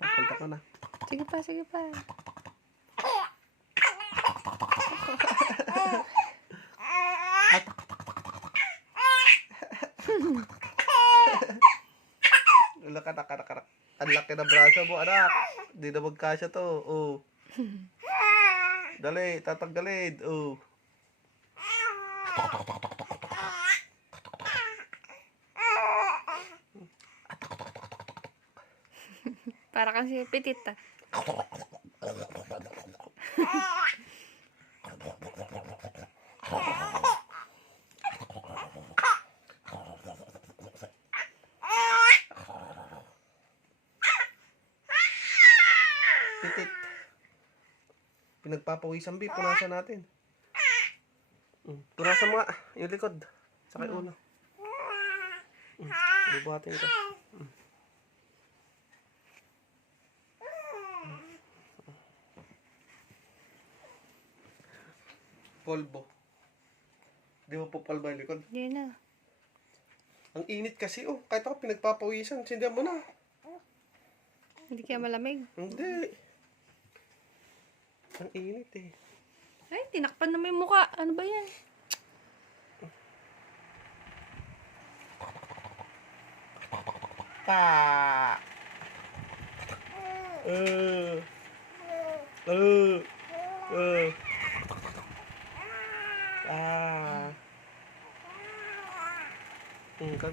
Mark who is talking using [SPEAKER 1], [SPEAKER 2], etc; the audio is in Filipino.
[SPEAKER 1] Punta ka na.
[SPEAKER 2] Sige pa, sige pa.
[SPEAKER 1] Wala ka na, ka na, ka na. Ang laki ng braso mo, anak. Hindi na magkasya to. Oh. Dali, tatanggalin. Oh.
[SPEAKER 2] Para kang si Petit ah.
[SPEAKER 1] Titit. Pinagpapawisan, B. Punasan natin. Mm. Punasan mo nga. Yung likod. Saka yung ulo. Mm. Bubuhatin ko. Mm. Polvo. Di mo po palba yung likod.
[SPEAKER 2] Hindi na.
[SPEAKER 1] Ang init kasi oh. Kahit ako pinagpapawisan. Sindihan mo na.
[SPEAKER 2] Hindi kaya malamig.
[SPEAKER 1] Hindi. Ang init eh.
[SPEAKER 2] Ay, tinakpan na may mukha. Ano ba yan?
[SPEAKER 1] Pa. Uh. Uh. Uh. 啊。嗯乖